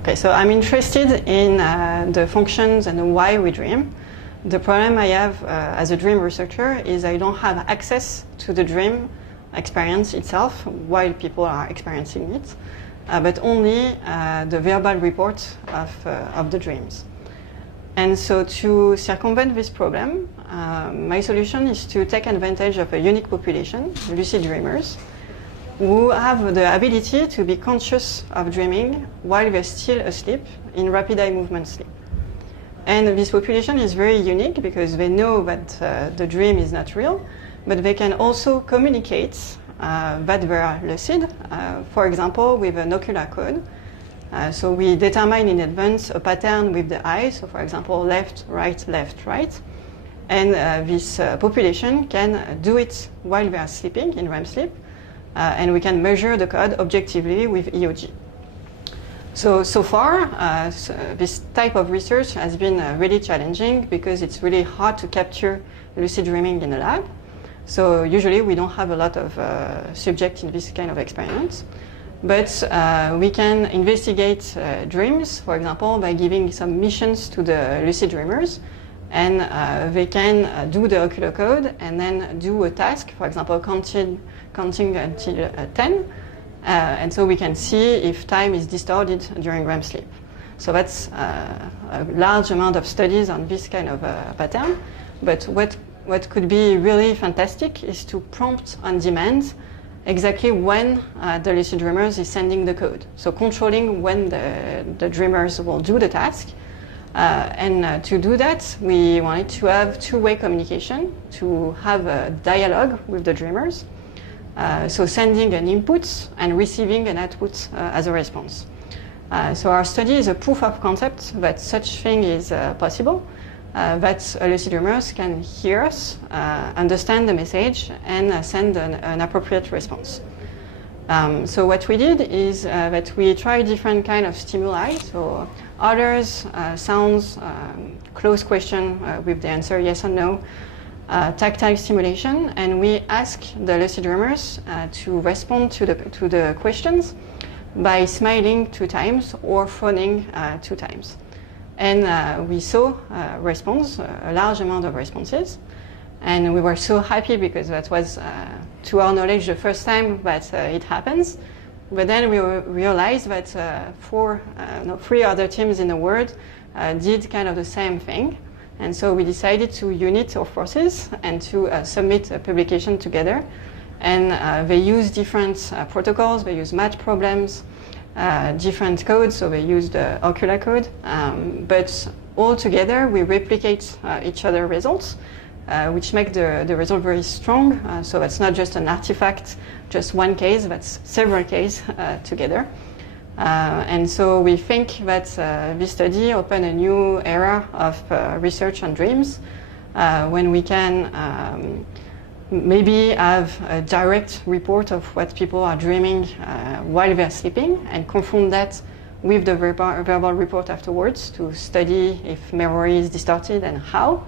Okay, so I'm interested in the functions and why we dream. The problem I have as a dream researcher is I don't have access to the dream experience itself while people are experiencing it, but only the verbal report of the dreams. And so to circumvent this problem, my solution is to take advantage of a unique population, lucid dreamers, who have the ability to be conscious of dreaming while they're still asleep in rapid eye movement sleep. And this population is very unique because they know that the dream is not real, but they can also communicate that they are lucid, for example, with an ocular code. So we determine in advance a pattern with the eye, so for example, left, right, and this population can do it while they are sleeping in REM sleep, and we can measure the code objectively with EOG. So far, this type of research has been really challenging because it's really hard to capture lucid dreaming in a lab. So usually we don't have a lot of subjects in this kind of experiments. But we can investigate dreams, for example, by giving some missions to the lucid dreamers. And they can do the ocular code and then do a task, for example, counting until 10. And so we can see if time is distorted during REM sleep. So that's a large amount of studies on this kind of pattern. But what could be really fantastic is to prompt on demand exactly when the lucid dreamers is sending the code. So controlling when the dreamers will do the task. And to do that, we wanted to have two-way communication, to have a dialogue with the dreamers. So sending an input and receiving an output as a response. So our study is a proof of concept that such thing is possible, that lucid dreamers can hear us, understand the message, and send an appropriate response. So what we did is that we tried different kind of stimuli, so orders, sounds, close question with the answer yes or no, tactile stimulation, and we asked the lucid dreamers to respond to the questions by smiling 2 times or frowning 2 times. And we saw a large amount of responses. And we were so happy because that was, to our knowledge, the first time that it happens. But then we realized that 3 other teams in the world did kind of the same thing. And so we decided to unite our forces and to submit a publication together. And they use different protocols. They use match problems, different codes. So they use the ocular code. But all together, we replicate each other's results, which make the result very strong. So it's not just an artifact, just one case, that's several cases together. And so we think that this study opened a new era of research on dreams, when we can maybe have a direct report of what people are dreaming while they're sleeping and confront that with the verbal report afterwards to study if memory is distorted and how.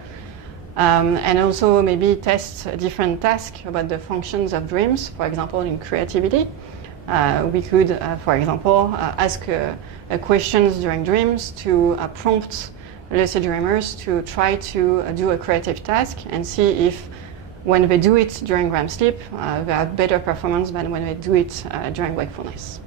And also maybe test different tasks about the functions of dreams, for example, in creativity. We could, for example, ask questions during dreams to prompt lucid dreamers to try to do a creative task and see if when they do it during REM sleep, they have better performance than when they do it during wakefulness.